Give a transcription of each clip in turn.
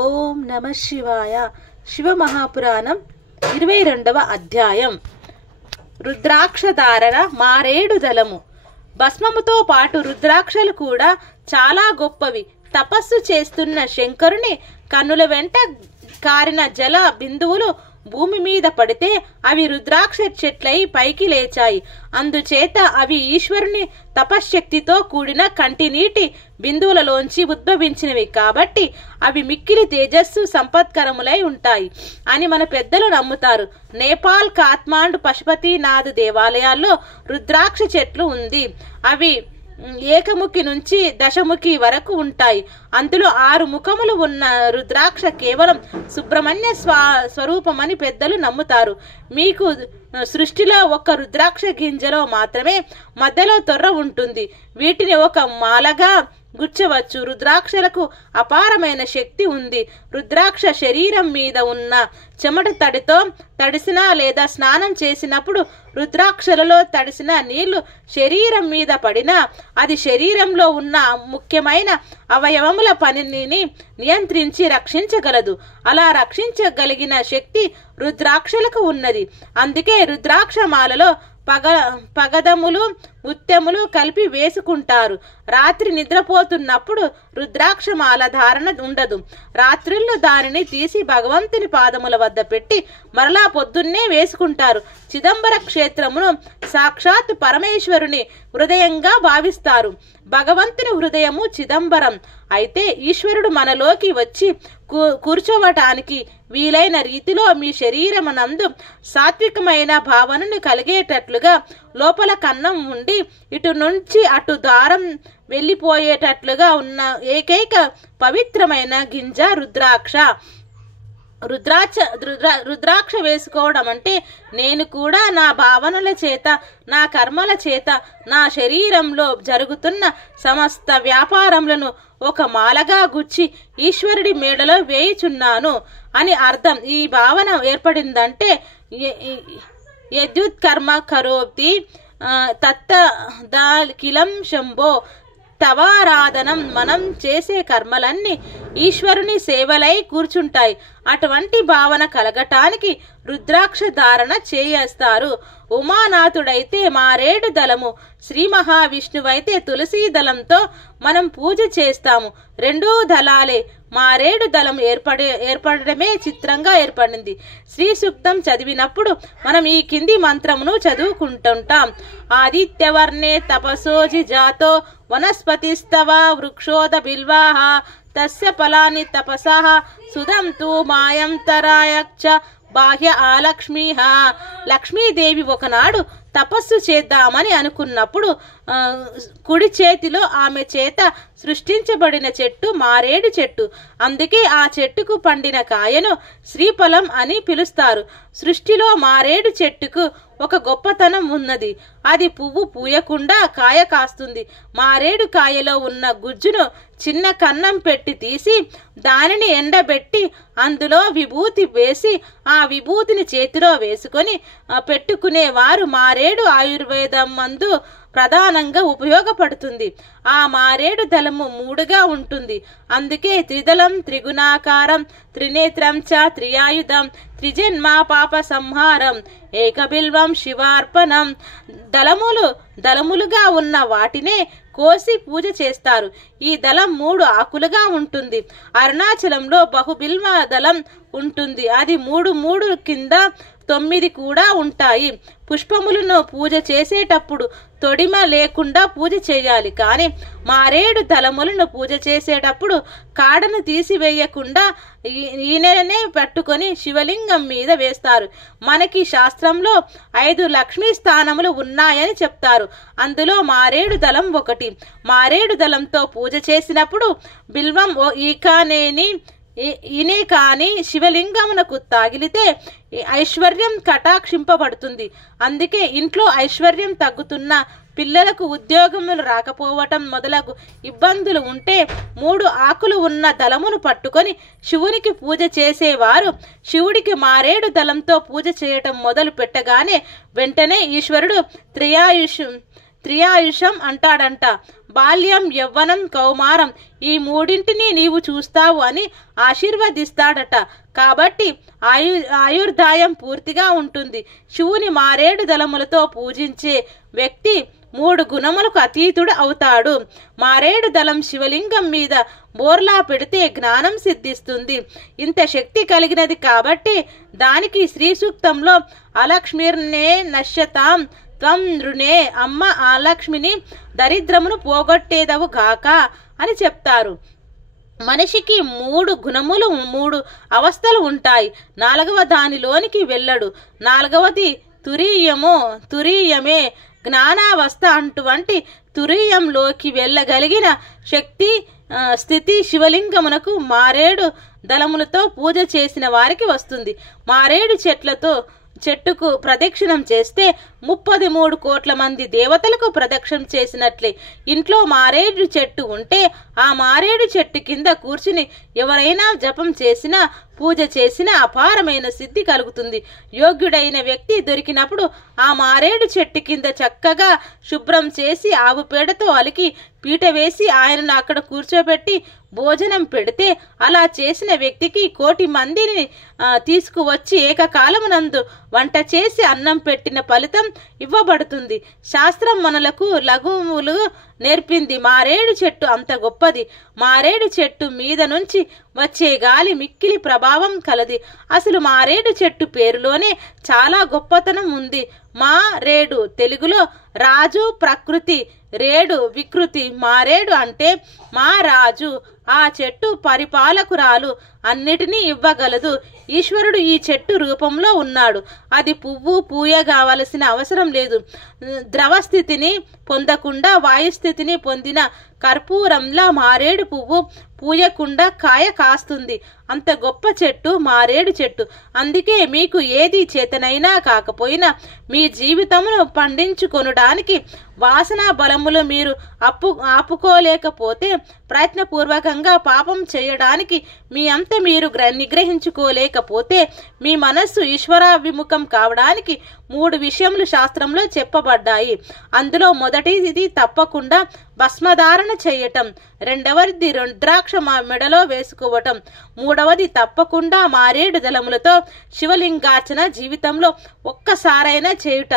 ఓం నమ శివాయ. శివమహాపురాణం 22వ అధ్యాయం. రుద్రాక్ష ధారణ మారేడు దళము. భస్మముతో పాటు రుద్రాక్షలు కూడా చాలా గొప్పవి. తపస్సు చేస్తున్న శంకరుని కన్నుల వెంట కారిన జల బిందువులు భూమి మీద పడితే అవి రుద్రాక్ష చెట్లై పైకి లేచాయి. అందుచేత అవి ఈశ్వరుని తపశ్శక్తితో కూడిన కంటినీటి బిందువులలోంచి ఉద్భవించినవి కాబట్టి అవి మిక్కిలి తేజస్సు సంపత్కరములై ఉంటాయి అని మన పెద్దలు నమ్ముతారు. నేపాల్, కాత్మాండు, పశుపతినాథ్ దేవాలయాల్లో రుద్రాక్ష చెట్లు ఉంది. అవి ఏకముఖి నుంచి దశముఖి వరకు ఉంటాయి. అందులో 6 ముఖములు ఉన్న రుద్రాక్ష కేవలం సుబ్రహ్మణ్య స్వరూపమని పెద్దలు నమ్ముతారు. మీకు సృష్టిలో ఒక రుద్రాక్ష గింజలో మాత్రమే మధ్యలో తొర్ర ఉంటుంది. వీటిని ఒక మాలగా గుచ్చవచ్చు. రుద్రాక్షలకు అపారమైన శక్తి ఉంది. రుద్రాక్ష శరీరం మీద ఉన్న చెమట తడితో తడిసినా లేదా స్నానం చేసినప్పుడు రుద్రాక్షలలో తడిసిన నీళ్లు శరీరం మీద పడినా అది శరీరంలో ఉన్న ముఖ్యమైన అవయవముల పనిని నియంత్రించి రక్షించగలదు. అలా రక్షించగలిగిన శక్తి రుద్రాక్షలకు ఉన్నది. అందుకే రుద్రాక్షమాలలో పగదములు ముత్యములు కలిపి వేసుకుంటారు. రాత్రి నిద్రపోతున్నప్పుడు రుద్రాక్షమాల ధారణ ఉండదు. రాత్రుల్లో దానిని తీసి భగవంతుని పాదముల వద్ద పెట్టి మరలా పొద్దున్నే వేసుకుంటారు. చిదంబర క్షేత్రమును సాక్షాత్ పరమేశ్వరుని హృదయంగా భావిస్తారు. భగవంతుని హృదయము చిదంబరం. అయితే ఈశ్వరుడు మనలోకి వచ్చి కూర్చోవటానికి వీలైన రీతిలో మీ శరీరమునందు సాత్వికమైన భావనను కలిగేటట్లుగా లోపల కన్నం ఉండి ఇటు నుంచి అటు దారం వెళ్ళిపోయేటట్లుగా ఉన్న ఏకైక పవిత్రమైన గింజ రుద్రాక్ష. రుద్రాక్ష వేసుకోవడం అంటే నేను కూడా నా భావనల చేత, నా కర్మల చేత, నా శరీరంలో జరుగుతున్న సమస్త వ్యాపారములను ఒక మాలగా గుచ్చి ఈశ్వరుడి మేడలో వేయుచున్నాను అని అర్థం. ఈ భావన ఏర్పడిందంటే యద్యుత్కర్మ కరోతి తత్తదాకిలం శంభో తవారాధనం. మనం చేసే కర్మలన్నీ ఈశ్వరుని సేవలై కూర్చుంటాయి. అటువంటి భావన కలగటానికి రుద్రాక్ష ధారణ చేస్తారు. ఉమానాథుడైతే మారేడు దళము, శ్రీ మహావిష్ణువైతే తులసీ దళంతో మనం పూజ చేస్తాము. 2 దళాలే. మారేడు దళం ఏర్పడమే చిత్రంగా ఏర్పడింది. శ్రీ సూక్తం చదివినప్పుడు మనం ఈ కింది మంత్రమును చదువుకుంటుంటాం. ఆదిత్యవర్ణే తపసోజి జాతో వనస్పతిస్తవ వృక్షోద బిల్వాహ తస్య ఫలాని తపసః సుధం తు మాయంతరాయక్ష బాహ్య ఆలక్ష్మీహ. లక్ష్మీదేవి ఒకనాడు తపస్సు చేద్దామని అనుకున్నప్పుడు కుడి చేతిలో ఆమె చేత సృష్టించబడిన చెట్టు మారేడు చెట్టు. అందుకే ఆ చెట్టుకు పండిన కాయను శ్రీఫలం అని పిలుస్తారు. సృష్టిలో మారేడు చెట్టుకు ఒక గొప్పతనం ఉన్నది. అది పువ్వు పూయకుండా కాయ కాస్తుంది. మారేడు కాయలో ఉన్న గుజ్జును చిన్న కన్నం పెట్టి తీసి దానిని ఎండబెట్టి అందులో విభూతి వేసి ఆ విభూతిని చేతిలో వేసుకొని పెట్టుకునేవారు. మారేడు ఆయుర్వేదం మందు ప్రధానంగా ఉపయోగపడుతుంది. ఆ మారేడు దళము 3గా ఉంటుంది. అందుకే త్రిదళం, త్రిగుణాకారం, త్రినేత్రం చ త్రియాయుధం, త్రిజన్మ పాప సంహారం, ఏకబిల్వం శివార్పణం. దళములుగా ఉన్న వాటినే కోసి పూజ చేస్తారు. ఈ దళం 3 ఆకులుగా ఉంటుంది. అరుణాచలంలో బహుబిల్వ దళం ఉంటుంది. అది 3 కింద 9 కూడా ఉంటాయి. పుష్పములను పూజ చేసేటప్పుడు తొడిమ లేకుండా పూజ చేయాలి. కానీ మారేడు దళములను పూజ చేసేటప్పుడు కాడను తీసివేయకుండా ఈయననే పట్టుకొని శివలింగం మీద వేస్తారు. మనకి శాస్త్రంలో 5 లక్ష్మీ స్థానములు ఉన్నాయని చెప్తారు. అందులో మారేడు దళం ఒకటి. మారేడు దళంతో పూజ చేసినప్పుడు బిల్వం ఈనే కాని శివలింగమునకు తాగిలితే ఐశ్వర్యం కటాక్షింపబడుతుంది. అందుకే ఇంట్లో ఐశ్వర్యం తగ్గుతున్న, పిల్లలకు ఉద్యోగములు రాకపోవటం మొదలగు ఇబ్బందులు ఉంటే 3 ఆకులు ఉన్న దళమును పట్టుకొని శివునికి పూజ చేసేవారు. శివుడికి మారేడు దళంతో పూజ చేయటం మొదలు పెట్టగానే వెంటనే ఈశ్వరుడు త్రియాయుషం అంటాడంట. బాల్యం, యవ్వనం, కౌమారం ఈ మూడింటిని నీవు చూస్తావు అని ఆశీర్వదిస్తాడట. కాబట్టి ఆయుర్దాయం పూర్తిగా ఉంటుంది. శివుని మారేడు దళములతో పూజించే వ్యక్తి 3 గుణములకు అతీతుడు అవుతాడు. మారేడు దళం శివలింగం మీద బోర్లా పెడితే జ్ఞానం సిద్ధిస్తుంది. ఇంత శక్తి కలిగినది కాబట్టి దానికి శ్రీ సూక్తంలో అలక్ష్మిర్నే నశ్యతాం త్వం నృణే, అమ్మ ఆలక్ష్మిని దరిద్రమును పోగొట్టేదవు గాక అని చెప్తారు. మనిషికి 3 గుణములు 3 అవస్థలు ఉంటాయి. 4వ దానిలోనికి వెళ్ళడు. 4వది తురీయమే జ్ఞానావస్థ. అటువంటి తురీయంలోకి వెళ్ళగలిగిన శక్తి స్థితి శివలింగమునకు మారేడు దళములతో పూజ చేసిన వారికి వస్తుంది. మారేడు చెట్టుకు ప్రదక్షిణం చేస్తే 33 కోట్ల మంది దేవతలకు ప్రదక్షిణం చేసినట్లే. ఇంట్లో మారేడు చెట్టు ఉంటే ఆ మారేడు చెట్టు కింద కూర్చుని ఎవరైనా జపం చేసినా పూజ చేసినా అపారమైన సిద్ధి కలుగుతుంది. యోగ్యుడైన వ్యక్తి దొరికినప్పుడు ఆ మారేడు చెట్టు కింద చక్కగా శుభ్రం చేసి ఆవు పేడతో అలికి పీట వేసి ఆయనను అక్కడ కూర్చోబెట్టి భోజనం పెడితే అలా చేసిన వ్యక్తికి 1 కోటి మందిని తీసుకువచ్చి ఏకకాలమునందు వంట చేసి అన్నం పెట్టిన ఫలితం ఇవ్వబడుతుంది. శాస్త్రం మనలకు లఘువులు నేర్పింది. మారేడు చెట్టు అంత గొప్పది. మారేడు చెట్టు మీద నుంచి వచ్చే గాలి మిక్కిలి ప్రభావం కలది. అసలు మారేడు చెట్టు పేరులోనే చాలా గొప్పతనం ఉంది. మారేడు తెలుగులో రాజు, ప్రకృతి, రేడు వికృతి. మారేడు అంటే మా రాజు. ఆ చెట్టు పరిపాలకురాలు, అన్నిటినీ ఇవ్వగలదు. ఈశ్వరుడు ఈ చెట్టు రూపంలో ఉన్నాడు. అది పువ్వు పూయగావలసిన అవసరం లేదు. ద్రవస్థితిని పొందకుండా వాయుస్థితిని పొందిన కర్పూరంలా మారేడు పువ్వు పూయకుండా కాయ కాస్తుంది. అంత గొప్ప చెట్టు మారేడు చెట్టు. అందుకే మీకు ఏది చేతనైనా కాకపోయినా మీ జీవితమును పండించుకొనడానికి వాసనా బలములు మీరు ఆపుకోలేకపోతే, ప్రయత్నపూర్వకంగా పాపం చేయడానికి మీ అంత మీరు నిగ్రహించుకోలేకపోతే, మీ మనస్సు ఈశ్వరాభిముఖం కావడానికి 3 విషయములు శాస్త్రంలో చెప్పబడ్డాయి. అందులో మొదటిది తప్పకుండా భస్మధారణ చేయటం, 2వది రుద్రాక్ష మెడలో వేసుకోవటం, 3వది తప్పకుండా మారేడు దళములతో శివలింగార్చన జీవితంలో ఒక్కసారైనా చేయుట.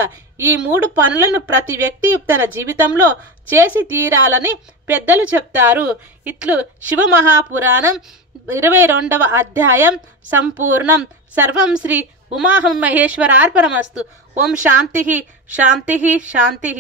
ఈ 3 పనులను ప్రతి వ్యక్తి తన జీవితంలో చేసి తీరాలని పెద్దలు చెప్తారు. ఇట్లు శివమహాపురాణం 22వ అధ్యాయం సంపూర్ణం. సర్వం శ్రీ ఉమామహేశ్వరార్పణమస్తు. ఓం శాంతి శాంతి శాంతి.